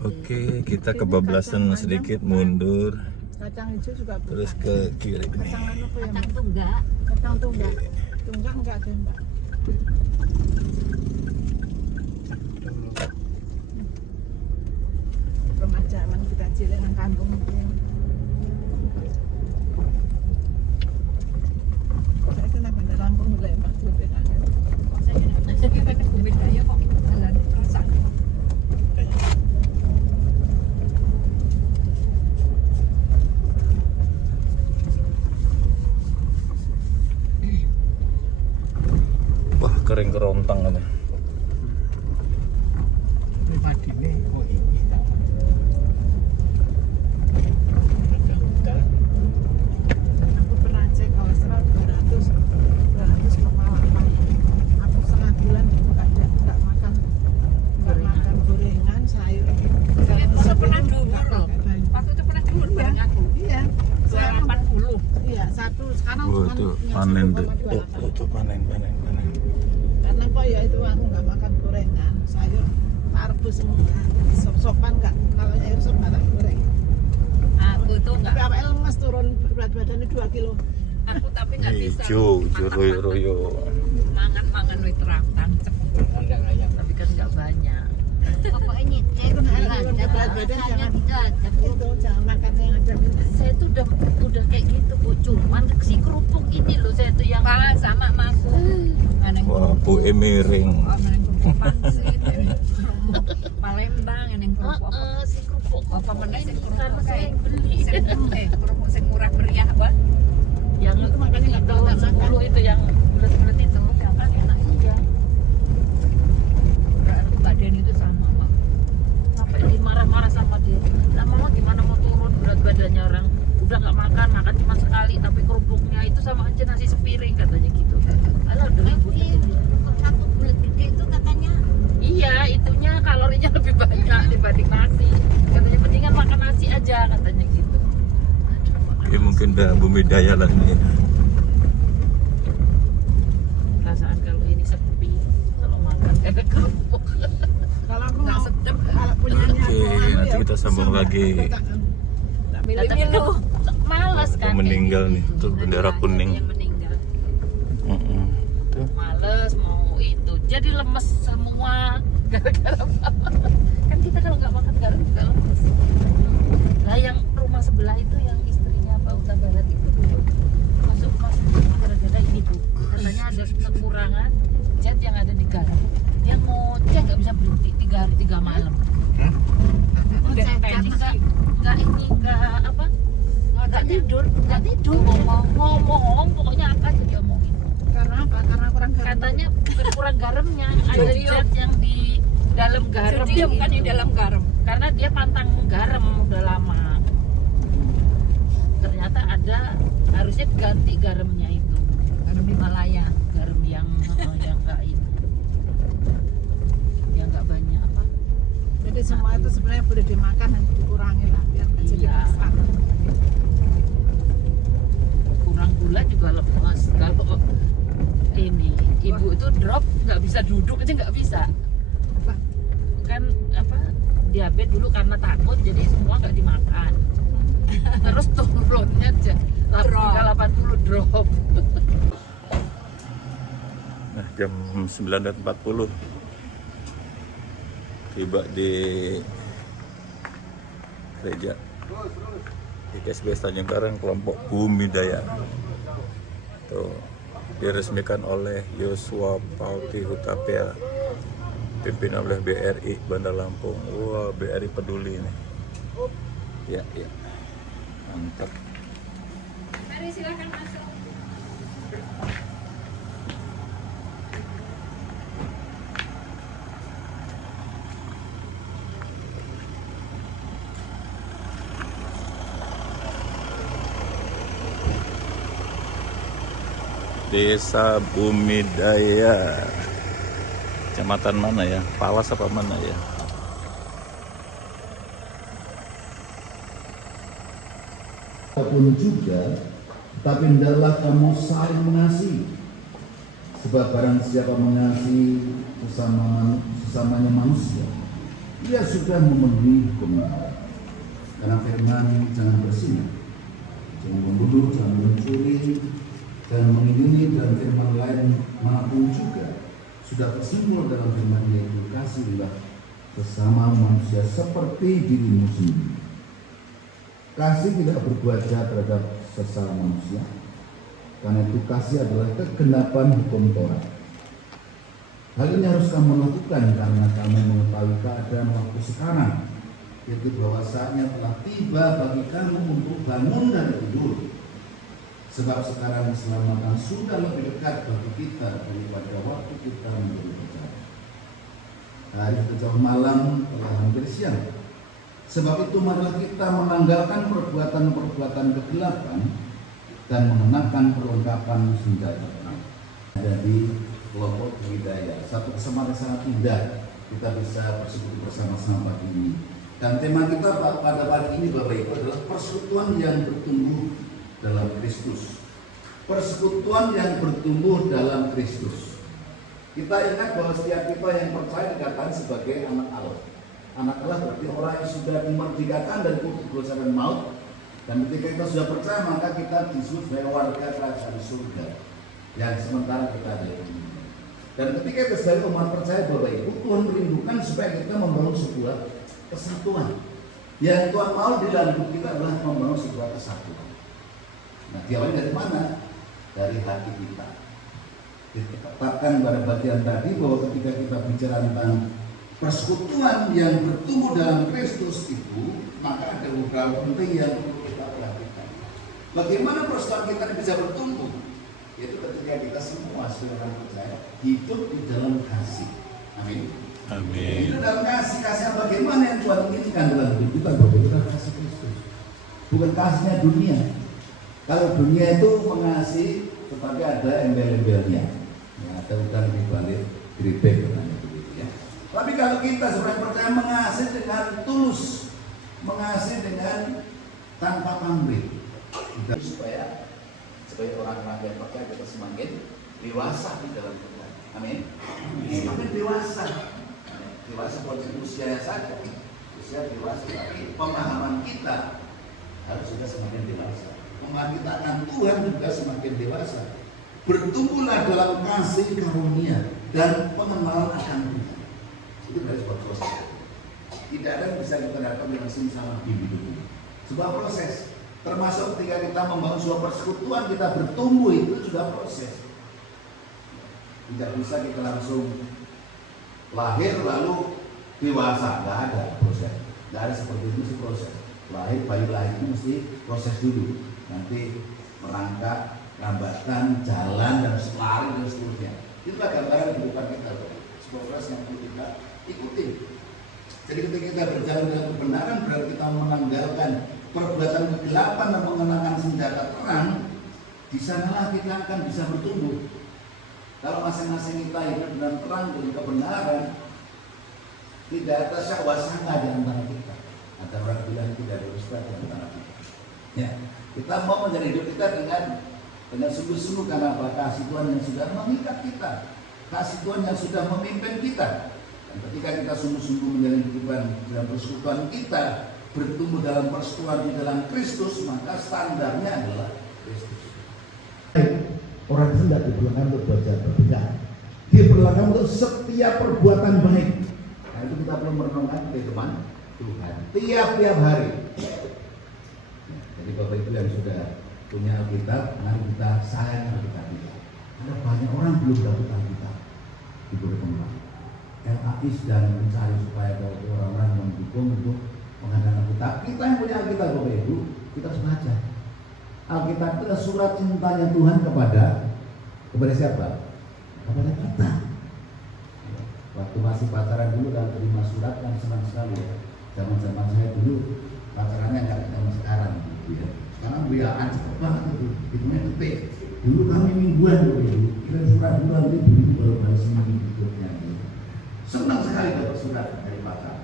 Oke, kita kebablasan sedikit mundur. Kacang hijau juga bukan. Terus ke kiri nih. Kacang anu apa ya? Kacang tunggak. Kacang tunggak. Tunggak enggak ada, Mbak. Remajaman kita cilik nang kampung iki. Saya kena bandar Lampung mulai Mbak Jepit. Saya kita ke Bumi Daya kok jalan rusak. Wah, kering kerontang ini. Pribadi nih, oh ini ada hutan. Aku pernah cek kolesterol 200 kepala. Aku setengah bulan nggak makan gorengan, sayur. Saya pernah dulu Nggak loh. pakai banyak. Waktu itu pernah dulu bareng aku. Iya. Saya 80. iya satu sekarang Wah, cuma itu yang panen tuh. 1,28. Tuh panen. Karena kok ya itu aku nggak makan gorengan, sayur tak rebus semua. Sop-sopan nggak, kalau sayur sop nggak tak goreng. Aku tuh Tapi nggak. apa lemes turun berat badannya 2 kilo. Aku tapi nggak bisa. Hijau royo-royo. Mangan wit ramtan. Tapi kan nggak banyak. Pokoknya cek Berat badan jangan itu, jangan makan yang ada minyak. saya tuh udah kayak gitu Bu, cuman si kerupuk ini loh saya tuh yang Pak sama maku. Aneng Wah, Bu miring. Aneng kerupuk pangsit. Palembang aneng kerupuk. si kerupuk Apa meneh sing karena kerupuk saya kayak yang beli kerupuk sing murah meriah apa? yang Itu makanya nggak tahu tak makan. 10 itu yang bulat-bulat itu yang kan enak juga Berarti badan itu sama, Bang. sampai dimarah-marah sama dia. Nah mama gimana mau turun berat badannya orang udah nggak makan cuma sekali tapi kerupuknya itu sama aja nasi sepiring katanya gitu. Alah udah ribut aja dia. Satu bulat gede itu katanya Iya, itunya kalorinya lebih banyak dibanding nasi. Katanya mendingan makan nasi aja katanya gitu. Ya mungkin udah Bumi Daya lah ini. Perasaan kalau ini sepi, kalau makan kerupuk. Kalau aku nggak mau, sedep. kalau punyanya Oke, aku anu nanti ya, kita sambung sama. lagi. Aku tak Nah, tapi milih-milih. kan males Udah kan. meninggal kayak nih, gitu. tuh bendera kuning. Yang meninggal. Mm-mm. Tuh. Males mau itu. Jadi lemes semua gara-gara apa? Kan kita kalau nggak makan garam juga lemes. Nah, yang rumah sebelah itu yang istrinya Pak Uta Barat itu dulu masuk gara-gara ini Bu. Katanya ada kekurangan zat yang ada di garam. Dia ngoceh nggak bisa berhenti 3 hari 3 malam. Udah Jadi nggak tidur ngomong pokoknya apa aja dia omongin. Karena apa? Karena kurang garam. Katanya berkurang garamnya ada zat yang di dalam garam Sodium kan di gitu. dalam garam. Karena dia pantang garam udah lama. Ternyata ada harusnya ganti garamnya itu. Garam Himalaya. Garam yang enggak ini. Yang enggak banyak apa? Jadi semua itu sebenarnya boleh dimakan dan dikurangi lah biar nggak jadi Iya. masak. Kurang gula juga lemes. Kalau ini ibu itu drop nggak bisa duduk aja nggak bisa. Apa? Kan apa diabetes dulu karena takut jadi semua nggak dimakan. Terus turunnya aja 80 drop. Nah, jam 9.40 tiba di gereja IKSB Tanjung Karang kelompok Bumi Daya. Tuh, diresmikan oleh Yosua Pauti Hutapea, pimpinan oleh BRI Bandar Lampung. Wah, BRI peduli nih. Ya, mantap. Mari silakan masuk. Desa Bumi Daya. Kecamatan mana ya? Palas apa mana ya? Pun juga, tapi hendaklah kamu saling mengasihi, sebab barang siapa mengasihi sesamanya manusia, ia sudah memenuhi hukum Taurat. Karena firman jangan bersinah, jangan membunuh, jangan mencuri, dan mengingini, dan firman lain manapun juga sudah tersimbol dalam firman yaitu kasihilah sesama manusia seperti dirimu sendiri. Kasih tidak berbuat jahat terhadap sesama manusia, karena itu kasih adalah kegenapan hukum Taurat. Hal ini harus kamu lakukan karena kamu mengetahui keadaan waktu sekarang, yaitu bahwa saatnya telah tiba bagi kamu untuk bangun dari tidur. Sebab sekarang keselamatan sudah lebih dekat bagi kita daripada waktu kita menjadi percaya. Hari sejauh malam telah hampir siang. Sebab itu marilah kita menanggalkan perbuatan-perbuatan kegelapan dan mengenakan perlengkapan senjata perang. Jadi kelompok hidayah, satu kesempatan sangat indah kita bisa bersekutu bersama-sama pagi ini. Dan tema kita pada pagi ini Bapak Ibu adalah persekutuan yang bertumbuh dalam Kristus. Persekutuan yang bertumbuh dalam Kristus. Kita ingat bahwa setiap kita yang percaya dikatakan sebagai anak Allah. Anak Allah berarti orang yang sudah dimerdekakan dari kutuk dosa dan maut. Dan ketika kita sudah percaya maka kita disebut sebagai warga kerajaan surga yang sementara kita ada di dunia. Dan ketika kita sebagai umat percaya Bapak Ibu, Tuhan merindukan supaya kita membangun sebuah kesatuan. Yang Tuhan mau di dalam hidup kita adalah membangun sebuah kesatuan. Nah, diawali dari mana? Dari hati kita. Ditetapkan pada bagian tadi bahwa ketika kita bicara tentang persekutuan yang bertumbuh dalam Kristus itu, maka ada beberapa penting yang perlu kita perhatikan. Bagaimana persekutuan kita bisa bertumbuh? Yaitu ketika kita semua sebagai orang percaya hidup di dalam kasih. Amin. Amin. Hidup dalam kasih yang bagaimana yang Tuhan inginkan dalam hidup kita, bukan kasih Kristus, bukan kasihnya dunia. Kalau dunia itu mengasihi, tetapi ada embel-embelnya, ya, ada udang di balik geribek, ya. Tapi kalau kita sebagai percaya mengasihi dengan tulus, mengasihi dengan tanpa pamrih, supaya sebagai orang-orang yang percaya kita semakin dewasa di dalam Tuhan. Amin. Semakin dewasa, dewasa bukan usianya saja, usia dewasa, tapi pemahaman kita harus juga semakin dewasa. Pemahaman kita akan Tuhan juga semakin dewasa. Bertumbuhlah dalam kasih karunia dan pengenalan akan Tuhan. Itu dari sebuah proses. Tidak ada yang bisa kita dapat dengan sama di hidup ini. Sebuah proses. Termasuk ketika kita membangun sebuah persekutuan, kita bertumbuh itu juga proses. Tidak bisa kita langsung lahir lalu dewasa, nggak ada proses. Nggak ada seperti itu sih proses. Lahir, bayi lahir itu mesti proses dulu. Nanti merangkak, rambatan, jalan, dan lari dan seterusnya. Itulah gambaran kehidupan kita. Sebuah proses yang perlu kita ikuti. Jadi ketika kita berjalan dengan kebenaran berarti kita menanggalkan perbuatan kegelapan dan mengenakan senjata terang. Di sanalah kita akan bisa bertumbuh. Kalau masing-masing kita hidup dengan terang dan kebenaran, tidak ada syahwat-syahwat di antara kita. Ada orang bilang tidak ada dusta di antara kita. Ya, kita mau menjadi hidup kita dengan sungguh-sungguh karena apa? Kasih Tuhan yang sudah mengikat kita, kasih Tuhan yang sudah memimpin kita. Dan ketika kita sungguh-sungguh menjalani kehidupan dalam persekutuan kita, bertumbuh dalam persekutuan di dalam Kristus, maka standarnya adalah Kristus. Orang itu tidak diperlukan untuk baca berbeda. Dia diperlukan untuk setiap perbuatan baik. Nah, itu kita perlu merenungkan di depan Tuhan tiap-tiap hari. Jadi Bapak Ibu yang sudah punya Alkitab, mari kita sayang Alkitab kita. Ada banyak orang belum dapat Alkitab di berkembang. LAI sedang mencari supaya orang-orang mendukung untuk mengadakan Alkitab. Kita yang punya Alkitab Bapak Ibu, kita harus baca. Alkitab itu adalah surat cintanya Tuhan kepada siapa? Kepada kita. Waktu masih pacaran dulu dan terima surat kan senang sekali ya. Zaman-zaman saya dulu pacarannya nggak sama sekarang gitu ya. Sekarang WA-an cepet banget itu, hitungnya detik. Dulu kami mingguan dulu, kirim surat dulu nanti begitu baru balas seminggu berikutnya. Gitu. Senang sekali dapat surat dari pacar.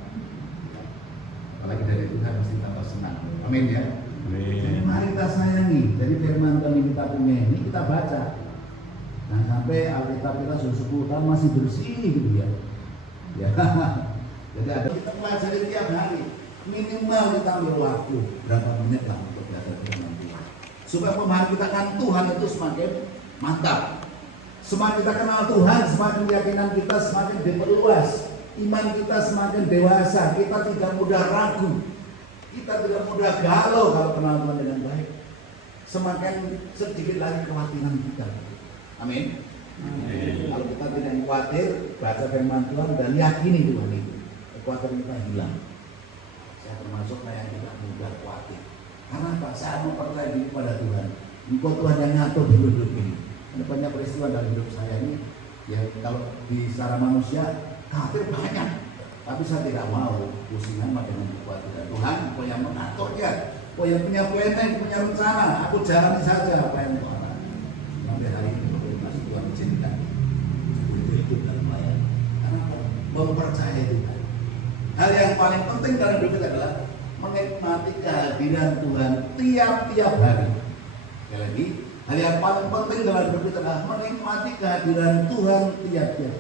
Apalagi dari Tuhan pasti tambah senang. Amin ya. Jadi mari kita sayangi. Jadi firman Tuhan yang kita punya ini kita baca. Nah sampai Alkitab kita sudah 10 tahun masih bersih gitu ya. Ya. Jadi ada kita pelajari tiap hari, minimal kita ambil waktu berapa menit lah untuk belajar firman Tuhan. Supaya pemahaman kita kan Tuhan itu semakin mantap. Semakin kita kenal Tuhan, semakin keyakinan kita semakin diperluas, iman kita semakin dewasa, kita tidak mudah ragu, kita tidak mudah galau kalau kenal Tuhan dengan baik. Semakin sedikit lagi kekhawatiran kita. Amin. Kalau kita tidak khawatir, baca firman Tuhan dan yakini Tuhan itu, kekhawatiran kita hilang. Saya termasuk yang tidak mudah khawatir. Karena apa? Saya mempercayai diri pada Tuhan. Engkau Tuhan yang ngatur hidup ini. Ada banyak peristiwa dalam hidup saya ini. Ya kalau di secara manusia khawatir banyak, tapi saya tidak mau pusing amat dengan kekhawatiran. Tuhan, Engkau yang mengaturnya, Engkau yang punya planning, punya rencana. Aku jalani saja apa yang Engkau lakukan. Sampai hari ini masih Tuhan izinkan. Itu hidup dalam melayani. Karena mempercayai Tuhan. Hal yang paling penting dalam hidup kita adalah menikmati kehadiran Tuhan tiap-tiap hari. Sekali lagi, hal yang paling penting dalam hidup kita adalah menikmati kehadiran Tuhan tiap-tiap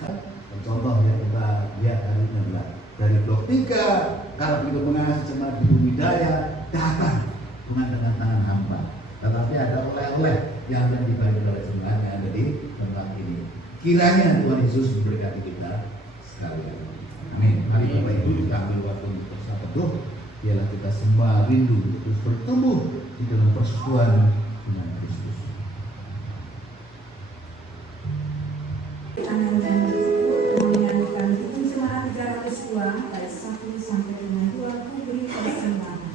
hari. Contoh yang kita lihat hari ini adalah dari blok 3, kalau begitu mengasihi jemaat di Bumi Daya datang bukan dengan tangan hampa, tetapi ada oleh-oleh yang dibagi oleh jemaat yang ada di tempat ini. Kiranya Tuhan Yesus memberkati kita sekalian. Amin. Mari Bapak Ibu kita ambil waktu untuk bersama Tuhan. Biarlah kita semua rindu terus bertumbuh di dalam persekutuan dengan Kristus. Menyanyikan hukum semangat 302 ayat 1 sampai dengan 2 memberi persembahan.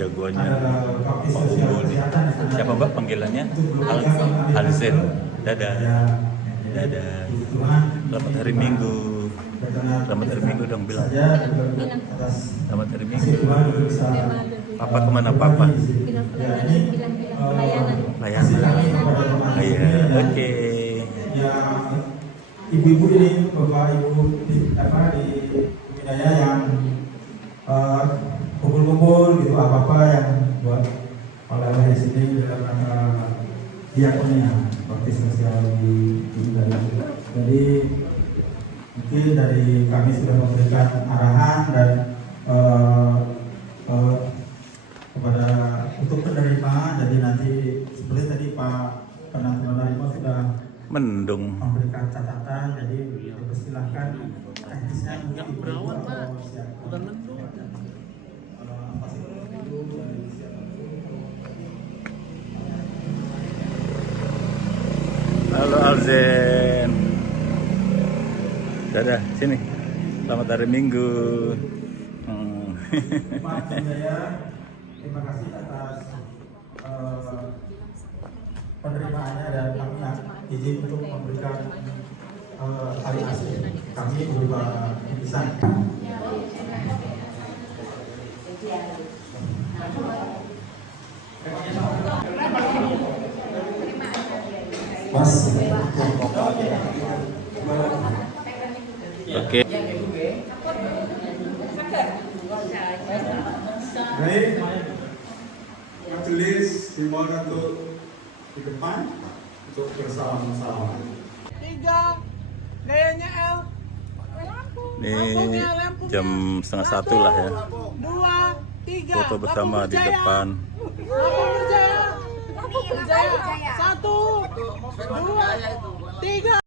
jagoannya Pak Unggul. Siapa Mbak panggilannya? Alzen. Dadah. Dadah. Selamat hari Minggu. Selamat hari Minggu dong bilang. Selamat hari Minggu. Papa kemana Papa? Layanan. Oh iya, oke. Ya, ibu-ibu ini, bapak ibu di wilayah yang kumpul-kumpul gitu, apa-apa yang buat oleh-oleh di sini dalam rangka diakonia bakti sosial di dalam. Jadi mungkin dari kami sudah memberikan arahan dan kepada untuk penerima. Jadi nanti seperti tadi Pak penerima sudah Mendung. memberikan catatan, jadi dipersilahkan teknisnya mungkin berawal Pak, udah mendung. Halo Alzen. Dadah, sini. Selamat hari Minggu. Pak Jaya, terima kasih atas penerimaannya dan kami izin untuk memberikan hari asli kami berupa bingkisan. Mas, Oke. baik, majelis dimohon untuk di depan untuk bersalaman-salaman. 3, gayanya L. Ini jam 12:30 lah ya. 2, 3. Foto bersama di depan. Lampu berjaya. 1, 2, 3.